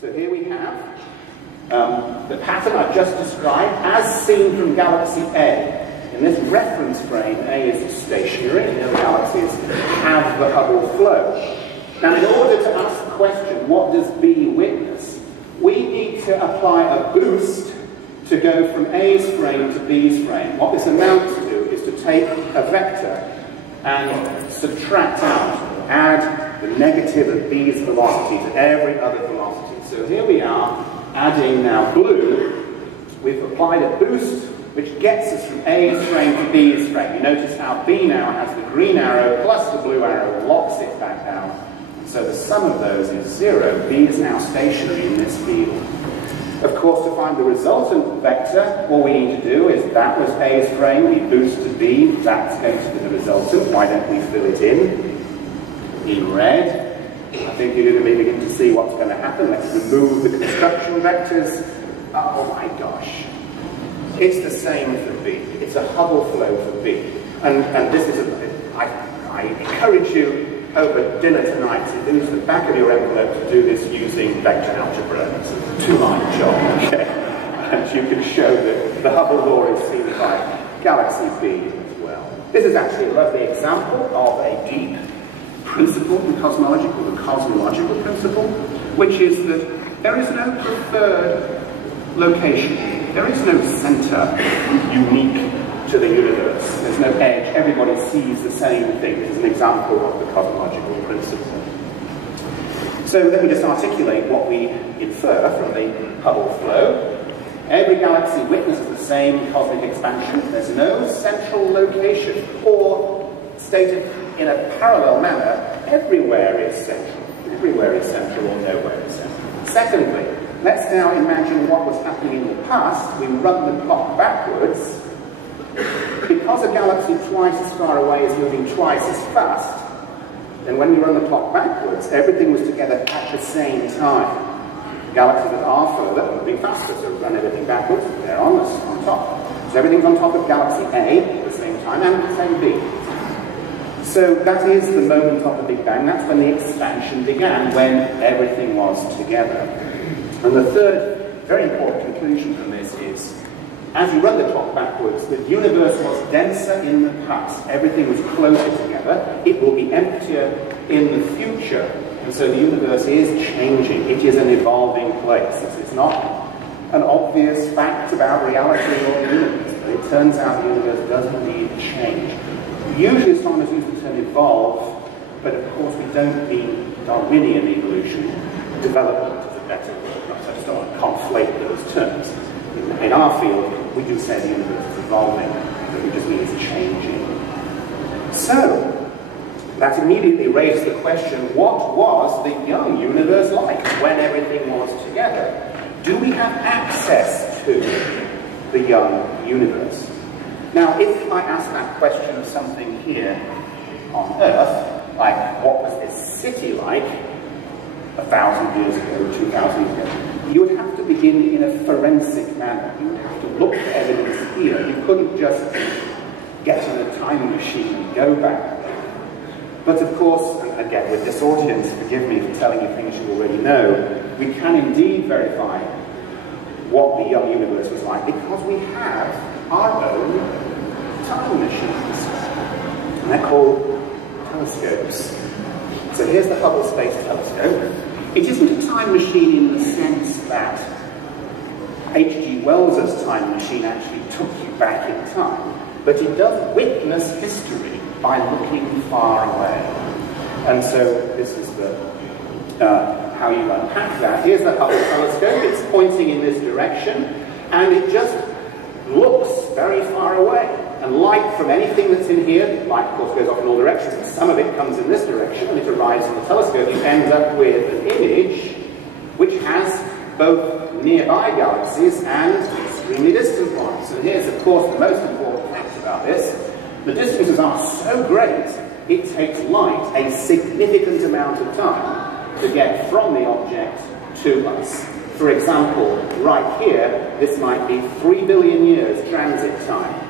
So here we have the pattern I've just described as seen from galaxy A. In this reference frame, A is stationary, and the other galaxies have the Hubble flow. Now, in order to ask the question, what does B witness, we need to apply a boost to go from A's frame to B's frame. What this amounts to is to take a vector and subtract out, add the negative of B's velocity to every other velocity. So here we are, adding now blue. We've applied a boost which gets us from A's frame to B's frame. You notice how B now has the green arrow plus the blue arrow, locks it back down. So the sum of those is 0. B is now stationary in this field. Of course, to find the resultant vector, all we need to do is that was A's frame, we boost to B, that's going to be the resultant. Why don't we fill it in red? I think you're going to begin to see what's going to happen. Let's remove the construction vectors. Oh my gosh. It's the same for B. It's a Hubble flow for B. And this is, I encourage you over dinner tonight to use the back of your envelope to do this using vector algebra. It's a 2-line job, okay? And you can show that the Hubble law is seen by galaxy B as well. This is actually a lovely example of a deep principle in cosmology called the cosmological principle, which is that there is no preferred location. There is no center unique to the universe. There's no edge. Everybody sees the same thing. This is an example of the cosmological principle. So let me just articulate what we infer from the Hubble flow. Every galaxy witnesses the same cosmic expansion. There's no central location, or stated in a parallel manner, everywhere is central. Everywhere is central, or nowhere is central. Secondly, let's now imagine what was happening in the past. We run the clock backwards. Because a galaxy twice as far away is moving twice as fast, then when we run the clock backwards, everything was together at the same time. Galaxies that are further are moving faster, so run everything backwards, they're on top. So everything's on top of galaxy A at the same time, and at the same B. So that is the moment of the Big Bang. That's when the expansion began, when everything was together. And the third very important conclusion from this is, as you run the clock backwards, the universe was denser in the past. Everything was closer together. It will be emptier in the future. And so the universe is changing. It is an evolving place. It's not an obvious fact about reality or the universe, but it turns out the universe does indeed change. Usually astronomers use the term evolve, but of course we don't mean Darwinian evolution, development is a better word. I just don't want to conflate those terms. In our field, we do say the universe is evolving, but we just mean it's changing. So, that immediately raised the question, what was the young universe like when everything was together? Do we have access to the young universe? Now, if I ask that question of something here on Earth, like what was this city like 1,000 years ago, 2,000 years ago, you would have to begin in a forensic manner. You would have to look for evidence here. You couldn't just get in a time machine and go back. But of course, and again, with this audience, forgive me for telling you things you already know, we can indeed verify what the young universe was like because we have our own time machines. And they're called telescopes. So here's the Hubble Space Telescope. It isn't a time machine in the sense that H.G. Wells's time machine actually took you back in time, but it does witness history by looking far away. And so this is how you unpack that. Here's the Hubble telescope. It's pointing in this direction, and it just looks very far away. And light from anything that's in here, light of course goes off in all directions, but some of it comes in this direction, and it arrives in the telescope. You end up with an image which has both nearby galaxies and extremely distant ones. And here's of course the most important fact about this. The distances are so great, it takes light a significant amount of time to get from the object to us. For example, right here, this might be 3 billion years transit time.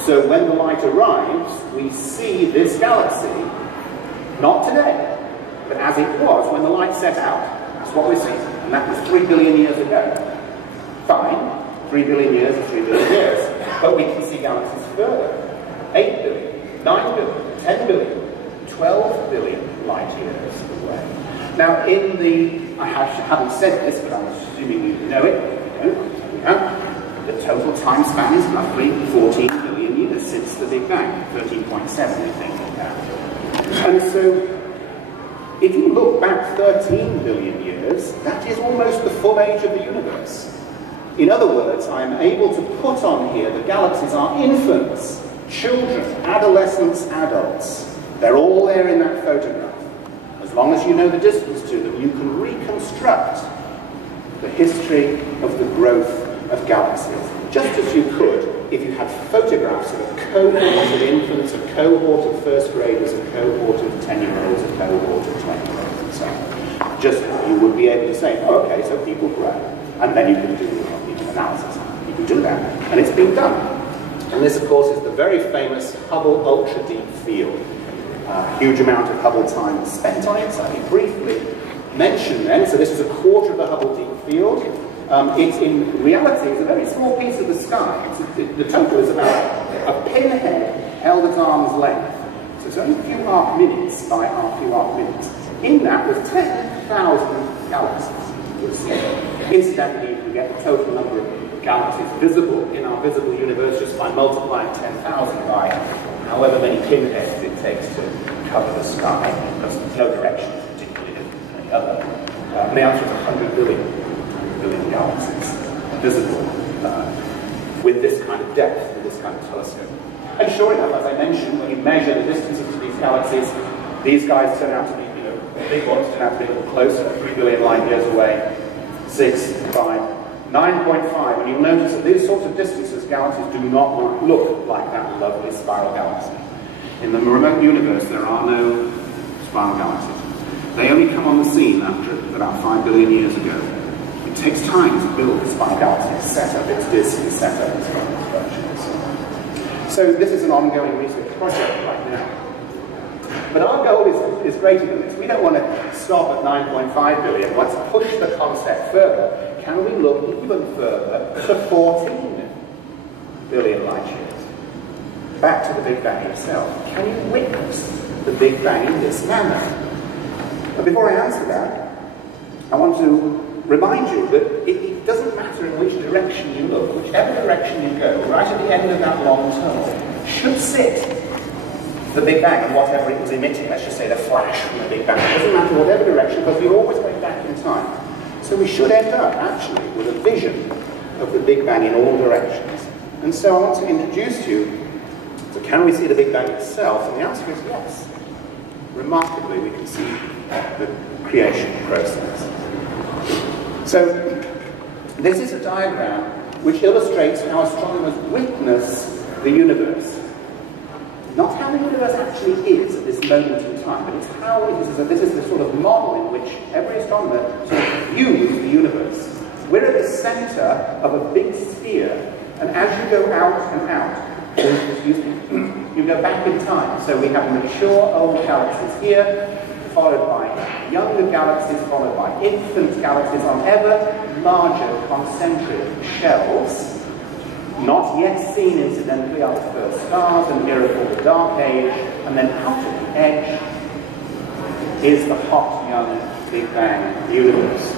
So when the light arrives, we see this galaxy, not today, but as it was when the light set out. That's what we're seeing. And that was 3 billion years ago. Fine, 3 billion years is 3 billion years. But we can see galaxies further. 8 billion, 9 billion, 10 billion, 12 billion light years away. Now, in the, I haven't said this, but I'm assuming you know it. The total time span is roughly 14 billion years since the Big Bang. 13.7, I think. And so, if you look back 13 billion years, that is almost the full age of the universe. In other words, I am able to put on here the galaxies are infants, children, adolescents, adults. They're all there in that photograph. As long as you know the distance to them, you can reconstruct the history of the growth of galaxies, just as you could if you had photographs of a cohort of infants, a cohort of first graders, a cohort of 10-year-olds, a cohort of 20-year-olds, and so on. Just you would be able to say, oh, okay, so people grow. And then you can do analysis. You can do that. And it's been done. And this, of course, is the very famous Hubble Ultra Deep Field. A huge amount of Hubble time was spent on it, so let me briefly mention then. So this is a quarter of the Hubble Deep Field. It's in reality, it's a very small piece of the sky. The total is about a pinhead held at arm's length. So it's only a few arc minutes by a few arc minutes. In that, there's 10,000 galaxies. Incidentally, you can get the total number of galaxies visible in our visible universe just by multiplying 10,000 by however many pinheads it takes to cover the sky. There's no direction particularly in any other. And the answer is 100 billion galaxies visible with this kind of depth, with this kind of telescope. And sure enough, as I mentioned, when you measure the distances to these galaxies, these guys turn out to be, the big ones turn out to be a little closer, 3 billion light years away, 6, 5, 9.5. And you'll notice that these sorts of distances, galaxies do not look like that lovely spiral galaxy. In the remote universe, there are no spiral galaxies. They only come on the scene after about 5 billion years ago. It takes time to build the spiral galaxy, set up its disk, and set up its structure, and so on. So this is an ongoing research project right now. But our goal is greater than this. We don't want to stop at 9.5 billion. Let's push the concept further. Can we look even further to 14 billion light years? Back to the Big Bang itself. Can you witness the Big Bang in this manner? But before I answer that, I want to remind you that it doesn't matter in which direction you look. Whichever direction you go, right at the end of that long tunnel should sit the Big Bang and whatever it was emitting, let's just say the flash from the Big Bang. It doesn't matter whatever direction, because you're always going back in time. So we should end up, actually, with a vision of the Big Bang in all directions. And so I want to introduce you to, can we see the Big Bang itself? And the answer is yes. Remarkably, we can see the creation process. So this is a diagram which illustrates how astronomers witness the universe. Not how the universe actually is at this moment in time, but it's how it is. This is the sort of model in which every astronomer sort of views the universe. We're at the center of a big sphere, and as you go out and out, you go back in time. So we have mature old galaxies here, followed by younger galaxies, followed by infant galaxies on ever larger concentric shells. Not yet seen, incidentally, are the first stars, and here are called the dark age, and then out at the edge is the hot, young Big Bang universe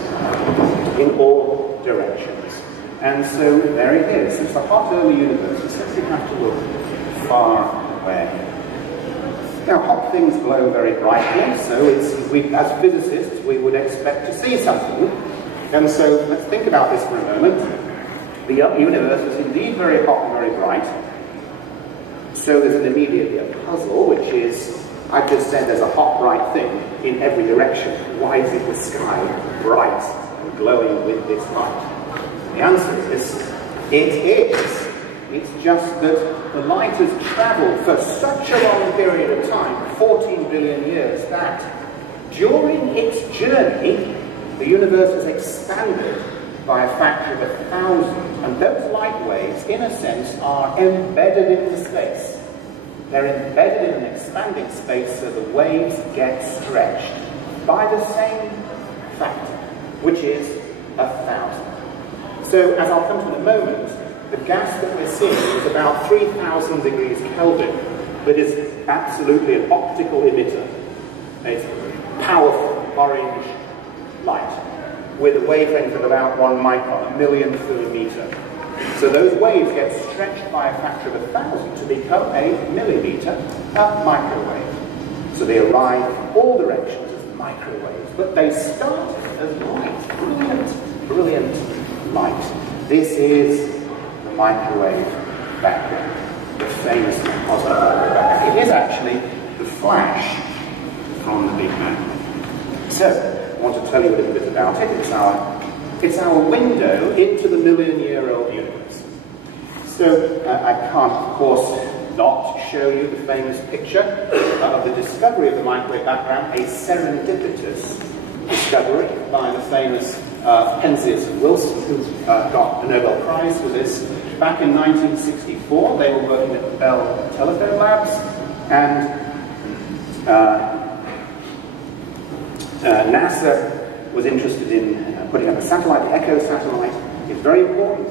in all directions. And so there it is. It's the hot early universe. You simply have to look far away. Now, hot things glow very brightly, so as physicists, we would expect to see something. And so let's think about this for a moment. The universe is indeed very hot and very bright. So there's immediately a puzzle, which is, I've just said there's a hot, bright thing in every direction. Why is the sky bright and glowing with this light? The answer is, it is. It's just that the light has traveled for such a long period of time, 14 billion years, that during its journey, the universe has expanded by a factor of 1,000. And those light waves, in a sense, are embedded into space. They're embedded in an expanding space, so the waves get stretched by the same factor, which is 1,000. So, as I'll come to in a moment, the gas that we're seeing is about 3,000 degrees Kelvin, but is absolutely an optical emitter. It's powerful orange light with a wavelength of about 1 micron, a millionth of a meter. So those waves get stretched by a factor of 1,000 to become a millimeter, a microwave. So they arrive in all directions as microwaves, but they start as light, brilliant, brilliant light. This is the microwave background, the famous cosmic microwave background. It is actually the flash from the Big Bang. So, I want to tell you a little bit about it. It's our window into the million-year-old universe. So, I can't, of course, not show you the famous picture of the discovery of the microwave background, a serendipitous discovery by the famous Penzias and Wilson, who got the Nobel Prize for this. Back in 1964, they were working at the Bell Telephone Labs, and NASA was interested in putting up a satellite, the Echo satellite. It's very important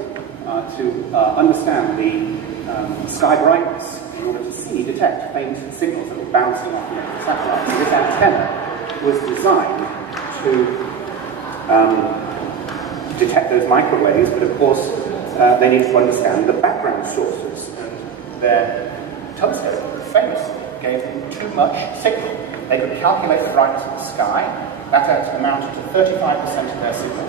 to understand the sky brightness in order to detect faint signals that were bouncing off the satellite. So this antenna was designed to detect those microwaves, but of course they needed to understand the background sources, and their telescope, famous, gave them too much signal. They could calculate the brightness of the sky. That amounted to 35% of their signal.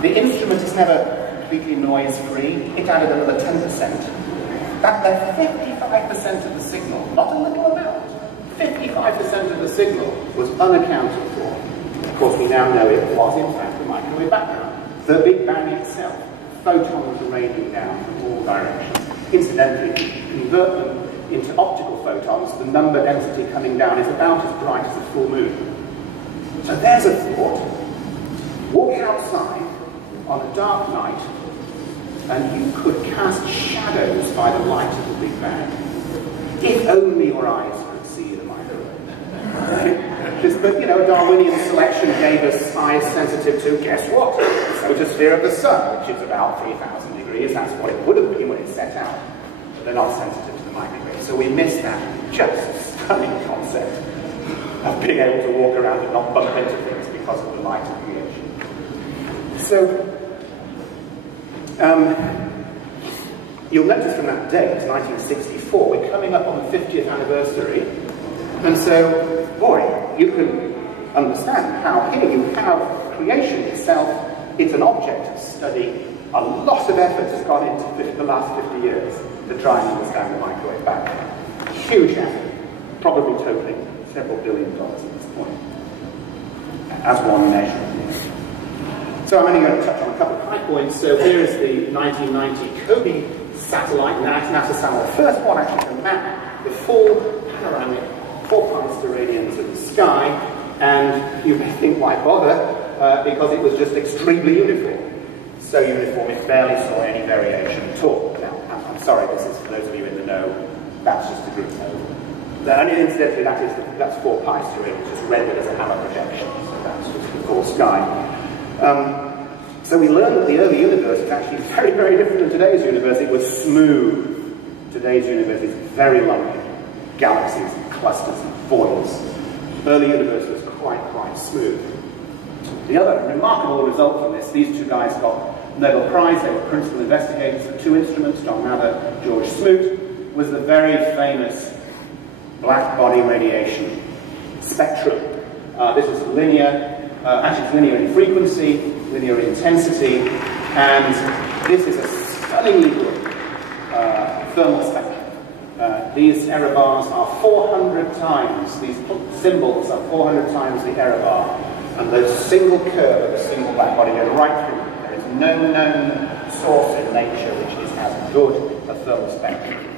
The instrument is never completely noise-free. It added another 10%. That left 55% of the signal, not a little amount. 55% of the signal was unaccounted for. Of course, we now know it was, in fact, the microwave background. The Big Bang itself. Photons are raining down from all directions. Incidentally, if you convert them into optical photons, the number density coming down is about as bright as a full moon. So there's a thought. Walk outside on a dark night, and you could cast shadows by the light of the Big Bang. If only your eyes could see the microwave. But, you know, Darwinian selection gave us eyes sensitive to, guess what? The photosphere of the sun, which is about 3,000 degrees. That's what it would have been when it set out. But they're not sensitive to the microwave. So we missed that just stunning concept of being able to walk around and not bump into things because of the light of creation. So, you'll notice from that date, 1964, we're coming up on the 50th anniversary, and so, boy, you can understand how here you have creation itself. It's an object of study. A lot of effort has gone into the last 50 years to try and understand the microwave background. Huge effort, probably totaling several $1 billion at this point, as one measure. So I'm only going to touch on a couple of high points. So here is the 1990 Kobe satellite, NASA satellite, the first one actually to map the full panoramic 4 pi steradians of the sky, and you may think, why bother? Because it was just extremely uniform. So uniform it barely saw any variation at all. Now, I'm sorry, this is for those of you in the know, that's just a group node. And incidentally, that's 4 pi steradians, just rendered as a hammer projection, so that's just the full sky. So we learned that the early universe is actually very, very different than today's universe. It was smooth. Today's universe is very lumpy. Galaxies, clusters, and voids. Early universe was quite smooth. The other remarkable result from this, these two guys got Nobel Prize. They were principal investigators for 2 instruments, John Mather, George Smoot, was the very famous black body radiation spectrum. This is linear, actually it's linear in frequency, linear in intensity, and this is a stunningly good thermal spectrum. These error bars are 400 times, these symbols are 400 times the error bar, and the single curve of a single black body goes right through. There is no known source in nature which is as good a thermal spectrum.